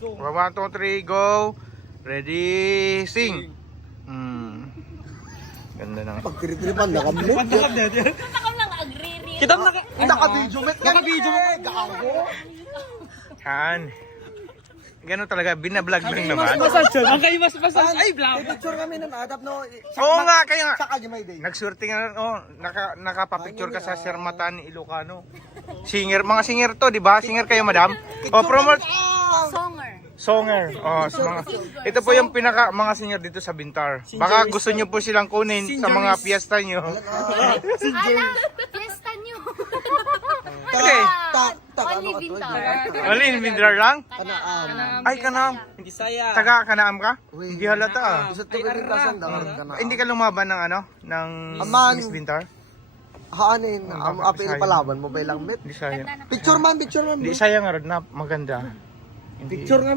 1, 2, 3, go. Ready, sing. Ganda na nga. Pagkiritripan, nakamit. Nakam lang agriri. Kita naka-video met. Naka-video met. Gago. Yan. Ganun talaga, binablog lang naman. Ang kayo mas ay vlog. Picture kami nun, adap no. Oo nga, kaya nga. Saka Jimay Day. Nagsurting nga, nakapapicture ka sa Sirmatan, Ilocano. Singer, mga singer to, di ba? Singer kayo, madam? O, promote. Songer. Songer. Oh, ito po yung mga singer dito sa Bintar. Baka gusto nyo po silang kunin sa mga fiesta nyo. Ala, fiesta nyo. Okay. Only Bintar. Only in Bintar lang? Kanaam. Ay, Kanaam. Hindi saya. Taga Kanaam ka? Hindi halata ah. Gusto ko pagkirasan daw. Hindi ka lumaban ng ng Aman. Miss Bintar? Haanin, apil palaban mo ba ilang met? Hindi sayang. Picture man. Hindi sayang nga rin na maganda. Hindi. Picture nga.